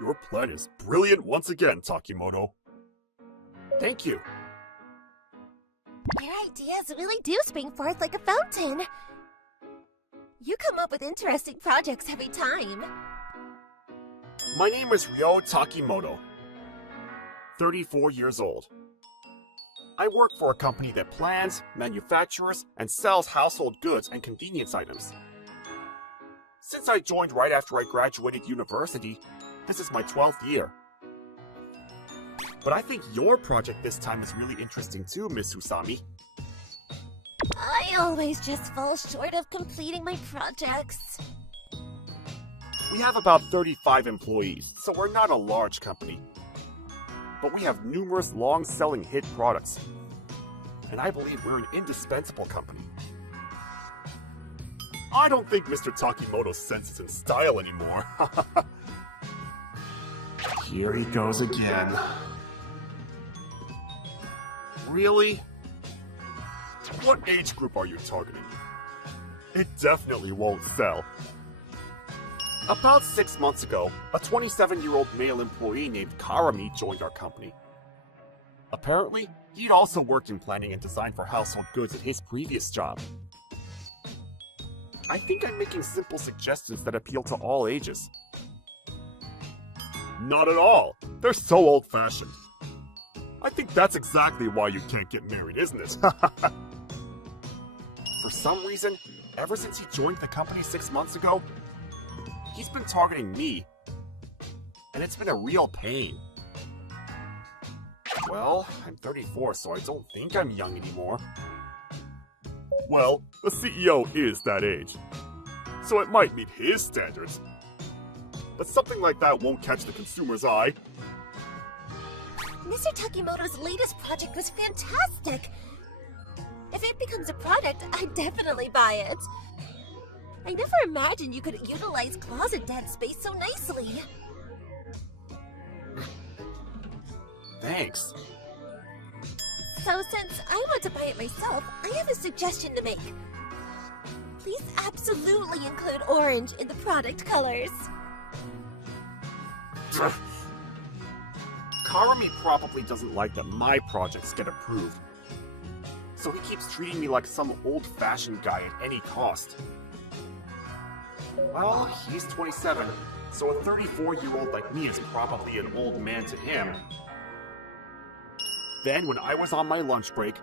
Your plan is brilliant once again, Takimoto. Thank you. Your ideas really do spring forth like a fountain. You come up with interesting projects every time. My name is Ryo Takimoto. 34 years old. I work for a company that plans, manufactures, and sells household goods and convenience items. Since I joined right after I graduated university, this is my 12th year. But I think your project this time is really interesting too, Miss Usami. I always just fall short of completing my projects. We have about 35 employees, so we're not a large company. But we have numerous long-selling hit products. And I believe we're an indispensable company. I don't think Mr. Takimoto senses in style anymore. Here he goes again. Really? What age group are you targeting? It definitely won't sell. About 6 months ago, a 27-year-old male employee named Karami joined our company. Apparently, he'd also worked in planning and design for household goods at his previous job. I think I'm making simple suggestions that appeal to all ages. Not at all! They're so old-fashioned. I think that's exactly why you can't get married, isn't it? For some reason, ever since he joined the company 6 months ago, he's been targeting me, and it's been a real pain. Well, I'm 34, so I don't think I'm young anymore. Well, the CEO is that age, so it might meet his standards. But something like that won't catch the consumer's eye. Mr. Takimoto's latest project was fantastic! If it becomes a product, I'd definitely buy it. I never imagined you could utilize closet dead space so nicely. Thanks. So since I want to buy it myself, I have a suggestion to make. Please absolutely include orange in the product colors. Karami probably doesn't like that my projects get approved. So he keeps treating me like some old-fashioned guy at any cost. Well, he's 27, so a 34-year-old like me is probably an old man to him. Then, when I was on my lunch break,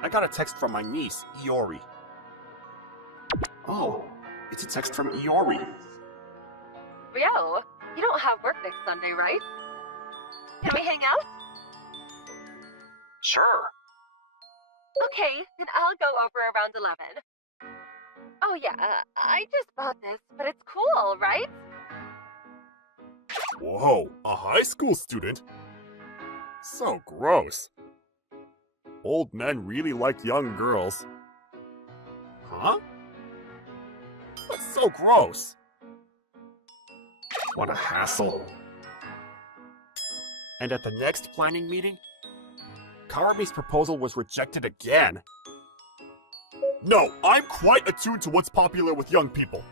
I got a text from my niece, Iori. Oh, it's a text from Iori. Ryo, you don't have work next Sunday, right? Can we hang out? Sure. Okay, then I'll go over around 11. Oh yeah, I just bought this, but it's cool, right? Whoa, a high school student? So gross. Old men really like young girls. Huh? That's so gross. What a hassle. And at the next planning meeting, Karami's proposal was rejected again. No, I'm quite attuned to what's popular with young people.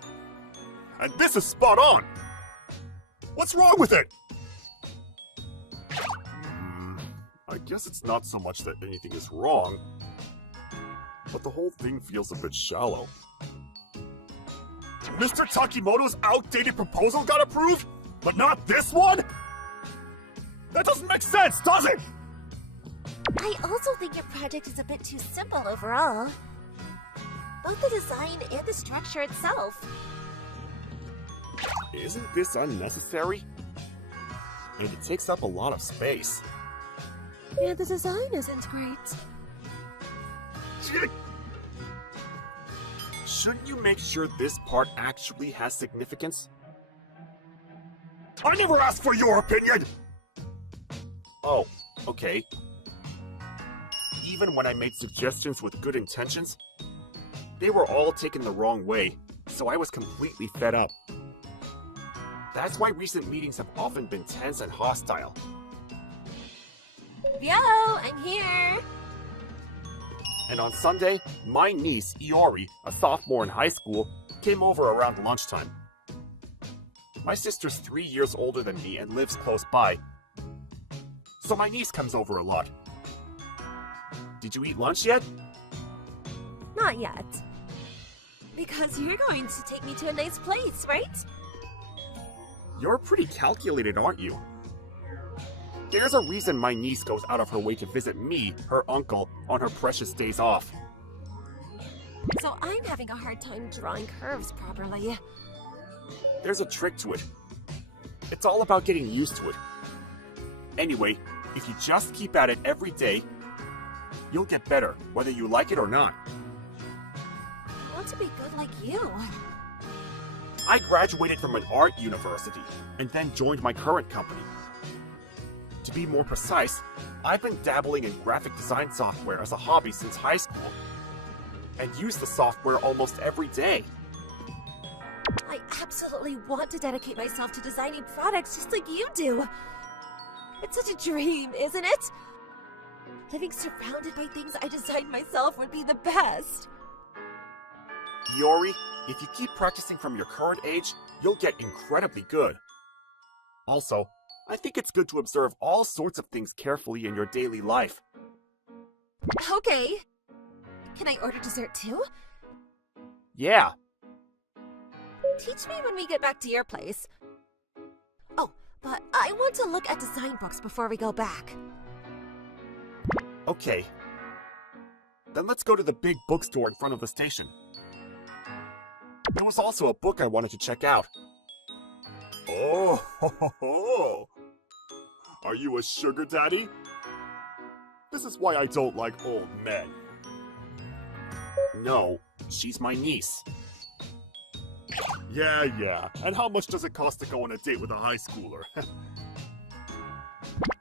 And this is spot on. What's wrong with it? I guess it's not so much that anything is wrong, but the whole thing feels a bit shallow. Mr. Takimoto's outdated proposal got approved, but not this one? That doesn't make sense, does it? I also think your project is a bit too simple overall. Both the design and the structure itself. Isn't this unnecessary? And it takes up a lot of space. Yeah, the design isn't great. Shouldn't you make sure this part actually has significance? I never asked for your opinion! Oh, okay. Even when I made suggestions with good intentions, they were all taken the wrong way, so I was completely fed up. That's why recent meetings have often been tense and hostile. Yo, I'm here! And on Sunday, my niece, Iori, a sophomore in high school, came over around lunchtime. My sister's 3 years older than me and lives close by, so my niece comes over a lot. Did you eat lunch yet? Not yet. Because you're going to take me to a nice place, right? You're pretty calculated, aren't you? There's a reason my niece goes out of her way to visit me, her uncle, on her precious days off. So I'm having a hard time drawing curves properly. There's a trick to it. It's all about getting used to it. Anyway, if you just keep at it every day, you'll get better, whether you like it or not. I want to be good like you. I graduated from an art university and then joined my current company. To be more precise, I've been dabbling in graphic design software as a hobby since high school and use the software almost every day. I absolutely want to dedicate myself to designing products just like you do. It's such a dream, isn't it? Living surrounded by things I designed myself would be the best. Yori, if you keep practicing from your current age, you'll get incredibly good. Also, I think it's good to observe all sorts of things carefully in your daily life. Okay. Can I order dessert too? Yeah. Teach me when we get back to your place. Oh, but I want to look at design books before we go back. Okay. Then let's go to the big bookstore in front of the station. There was also a book I wanted to check out. Oh, ho, ho, ho. Are you a sugar daddy? This is why I don't like old men. No, she's my niece. Yeah. And how much does it cost to go on a date with a high schooler?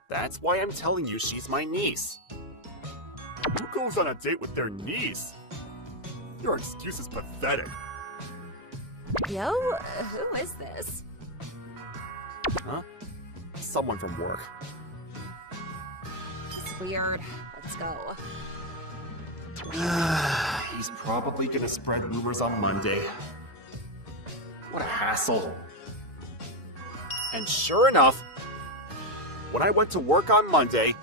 That's why I'm telling you she's my niece. Who goes on a date with their niece? Your excuse is pathetic. Yo, who is this? Huh? Someone from work. It's weird. Let's go. He's probably gonna spread rumors on Monday. What a hassle. And sure enough, when I went to work on Monday,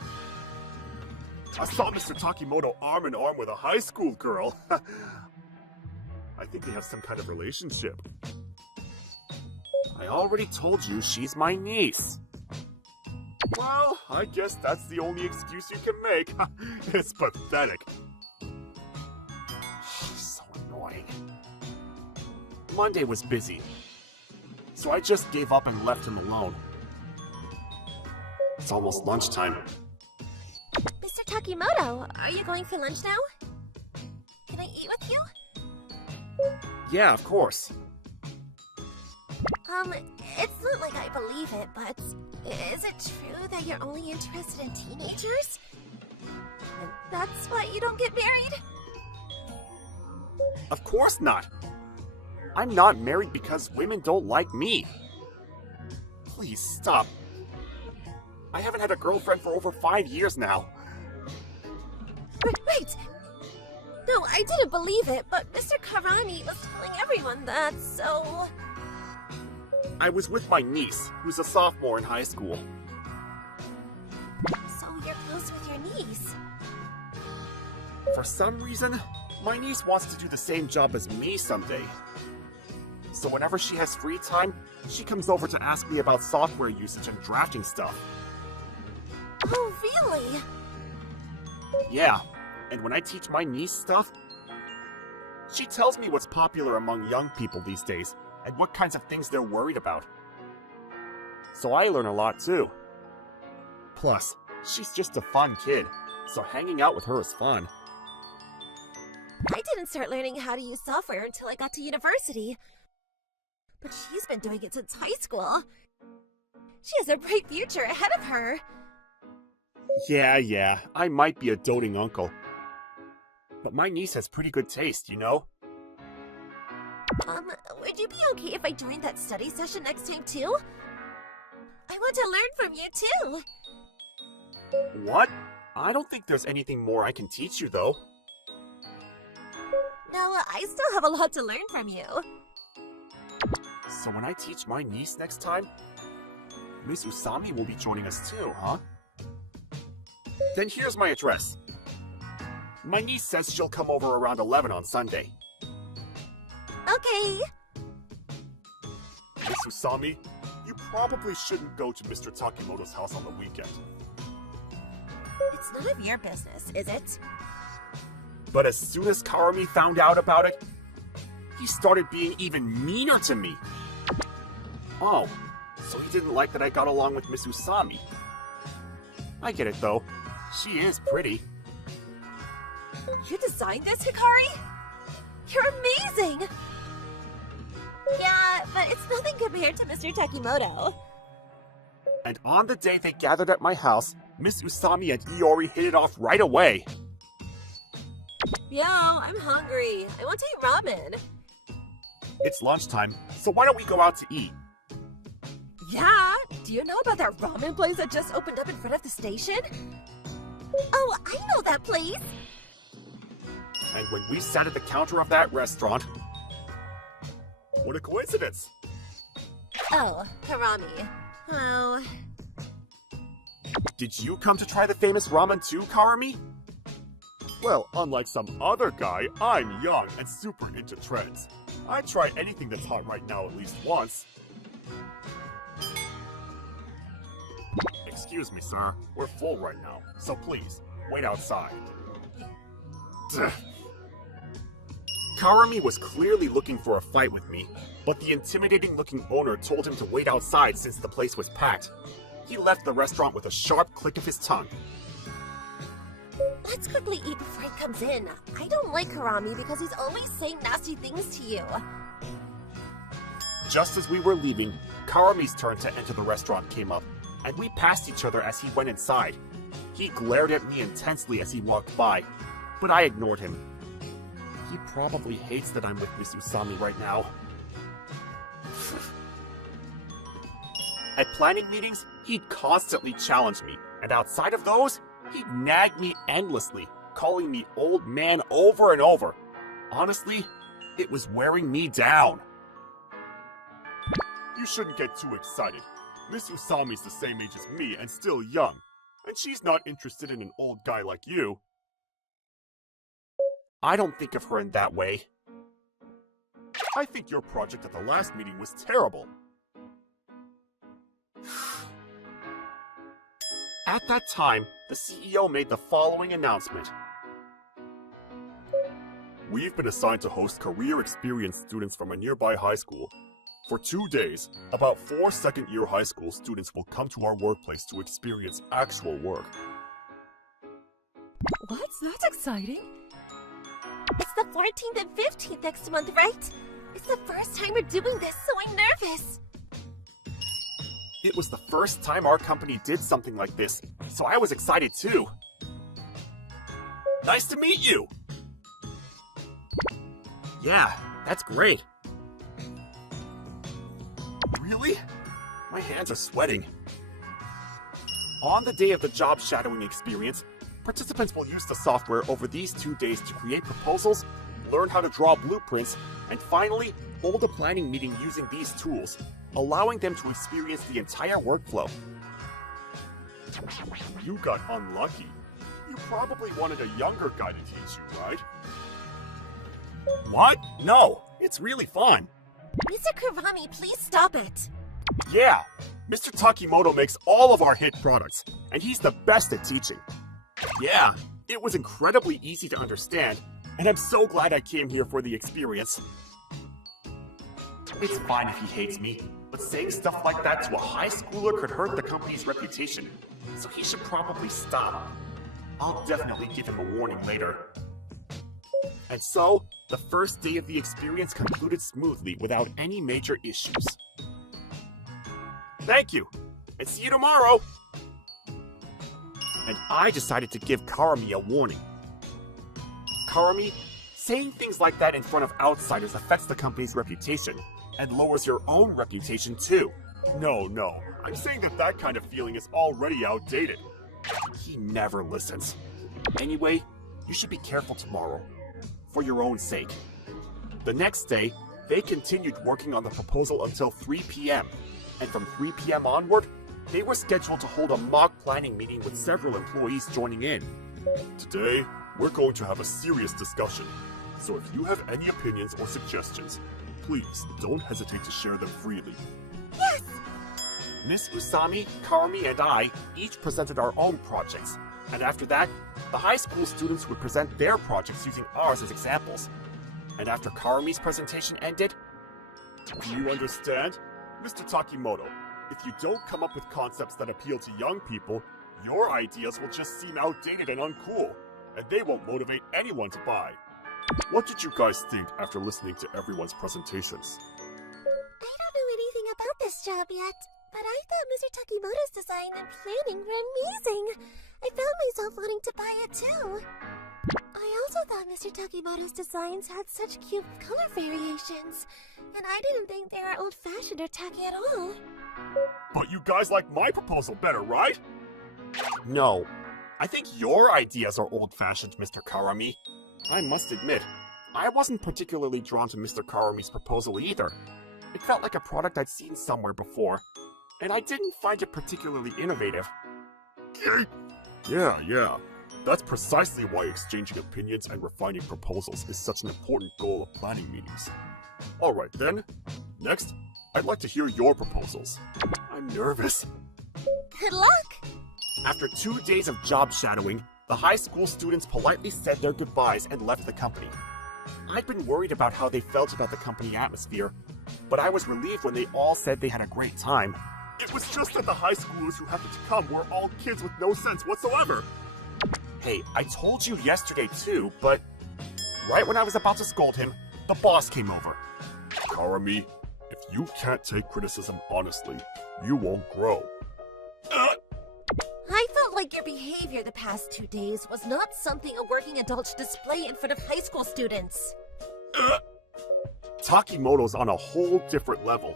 I saw Mr. Takimoto arm in arm with a high school girl. I think they have some kind of relationship. I already told you she's my niece. Well, I guess that's the only excuse you can make. It's pathetic. So annoying. Monday was busy, so I just gave up and left him alone. It's almost lunchtime. Mr. Takimoto, are you going for lunch now? Can I eat with you? Yeah, of course. It's not like I believe it, but is it true that you're only interested in teenagers? And that's why you don't get married? Of course not. I'm not married because women don't like me. Please stop. I haven't had a girlfriend for over 5 years now. Wait! No, I didn't believe it, but Mr. Karani was telling everyone that, so... I was with my niece, who's a sophomore in high school. So you're close with your niece? For some reason, my niece wants to do the same job as me someday. So whenever she has free time, she comes over to ask me about software usage and drafting stuff. Oh, really? Yeah, and when I teach my niece stuff, she tells me what's popular among young people these days and what kinds of things they're worried about. So I learn a lot too. Plus, she's just a fun kid, so hanging out with her is fun. I didn't start learning how to use software until I got to university. But she's been doing it since high school. She has a bright future ahead of her. Yeah, I might be a doting uncle. But my niece has pretty good taste, you know? Would you be okay if I joined that study session next time too? I want to learn from you too. What? I don't think there's anything more I can teach you, though. No, I still have a lot to learn from you. So when I teach my niece next time, Miss Usami will be joining us too, huh? Then here's my address. My niece says she'll come over around 11 on Sunday. Okay. Miss Usami, you probably shouldn't go to Mr. Takimoto's house on the weekend. It's none of your business, is it? But as soon as Karami found out about it, he started being even meaner to me. Oh, so he didn't like that I got along with Miss Usami. I get it though. She is pretty. You designed this, Hikari? You're amazing! Yeah, but it's nothing compared to Mr. Takimoto. And on the day they gathered at my house, Miss Usami and Iori hit it off right away. Yo, I'm hungry. I want to eat ramen. It's lunchtime, so why don't we go out to eat? Yeah? Do you know about that ramen place that just opened up in front of the station? Oh, I know that place. And when we sat at the counter of that restaurant... What a coincidence! Oh, Karami. Oh. Did you come to try the famous ramen too, Karami? Well, unlike some other guy, I'm young and super into trends. I try anything that's hot right now at least once. Excuse me, sir. We're full right now, so please, wait outside. Karami was clearly looking for a fight with me, but the intimidating-looking owner told him to wait outside since the place was packed. He left the restaurant with a sharp click of his tongue. Let's quickly eat before he comes in. I don't like Karami because he's always saying nasty things to you. Just as we were leaving, Karami's turn to enter the restaurant came up, and we passed each other as he went inside. He glared at me intensely as he walked by, but I ignored him. He probably hates that I'm with Miss Usami right now. At planning meetings, he'd constantly challenge me, and outside of those, he'd nag me endlessly, calling me old man over and over. Honestly, it was wearing me down. You shouldn't get too excited. Miss Usami's the same age as me and still young, and she's not interested in an old guy like you. I don't think of her in that way. I think your project at the last meeting was terrible. At that time, the CEO made the following announcement. We've been assigned to host career experience students from a nearby high school. For 2 days, about 4 second-year high school students will come to our workplace to experience actual work. What? That's exciting. It's the 14th and 15th next month, right? It's the first time we're doing this, so I'm nervous. It was the first time our company did something like this, so I was excited too. Nice to meet you! Yeah, that's great. Really? My hands are sweating. On the day of the job shadowing experience, participants will use the software over these 2 days to create proposals, learn how to draw blueprints, and finally, hold a planning meeting using these tools, allowing them to experience the entire workflow. You got unlucky. You probably wanted a younger guy to teach you, right? What? No, it's really fun. Mr. Kurami, please stop it. Yeah, Mr. Takimoto makes all of our hit products, and he's the best at teaching. Yeah, it was incredibly easy to understand, and I'm so glad I came here for the experience. It's fine if he hates me, but saying stuff like that to a high schooler could hurt the company's reputation, so he should probably stop. I'll definitely give him a warning later. And so, the first day of the experience concluded smoothly without any major issues. Thank you, and see you tomorrow! And I decided to give Karami a warning. Karami, saying things like that in front of outsiders affects the company's reputation, and lowers your own reputation too. No, I'm saying that kind of feeling is already outdated. He never listens. Anyway, you should be careful tomorrow. For your own sake. The next day, They continued working on the proposal until 3 p.m., and from 3 p.m. onward, they were scheduled to hold a mock planning meeting with several employees joining in. Today, we're going to have a serious discussion, so if you have any opinions or suggestions, please don't hesitate to share them freely. Yes! Miss Usami, Karami, and I each presented our own projects, and after that, the high school students would present their projects using ours as examples. And after Karami's presentation ended, do you understand? Mr. Takimoto, if you don't come up with concepts that appeal to young people, your ideas will just seem outdated and uncool, and they won't motivate anyone to buy. What did you guys think after listening to everyone's presentations? I don't know anything about this job yet, but I thought Mr. Takimoto's design and planning were amazing. I found myself wanting to buy it too. I also thought Mr. Takimoto's designs had such cute color variations, and I didn't think they were old-fashioned or tacky at all. But you guys like my proposal better, right? No. I think your ideas are old-fashioned, Mr. Karami. I must admit, I wasn't particularly drawn to Mr. Karami's proposal either. It felt like a product I'd seen somewhere before, and I didn't find it particularly innovative. Yeah. That's precisely why exchanging opinions and refining proposals is such an important goal of planning meetings. Alright then, next, I'd like to hear your proposals. I'm nervous. Good luck! After 2 days of job shadowing, the high school students politely said their goodbyes and left the company. I'd been worried about how they felt about the company atmosphere, but I was relieved when they all said they had a great time. It was just that the high schoolers who happened to come were all kids with no sense whatsoever. Hey, I told you yesterday too, but right when I was about to scold him, the boss came over. Karami, if you can't take criticism honestly, you won't grow. I felt like your behavior the past 2 days was not something a working adult should display in front of high school students. Takimoto's on a whole different level.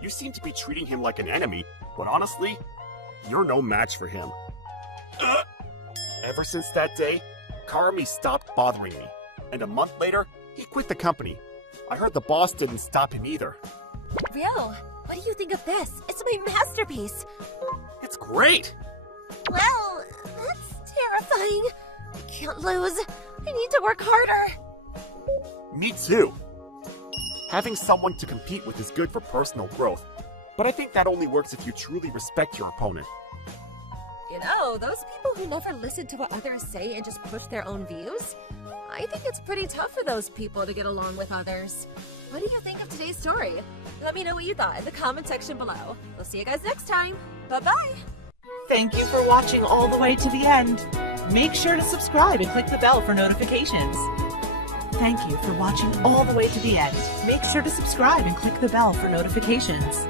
You seem to be treating him like an enemy, but honestly, you're no match for him. Ever since that day, Karami stopped bothering me, and a month later, he quit the company. I heard the boss didn't stop him either. Ryo, what do you think of this? It's my masterpiece! It's great! Well, that's terrifying. I can't lose. I need to work harder. Me too. Having someone to compete with is good for personal growth, but I think that only works if you truly respect your opponent. You know, those people who never listen to what others say and just push their own views, I think it's pretty tough for those people to get along with others. What do you think of today's story? Let me know what you thought in the comment section below. We'll see you guys next time. Bye-bye! Thank you for watching all the way to the end. Make sure to subscribe and click the bell for notifications. Thank you for watching all the way to the end. Make sure to subscribe and click the bell for notifications.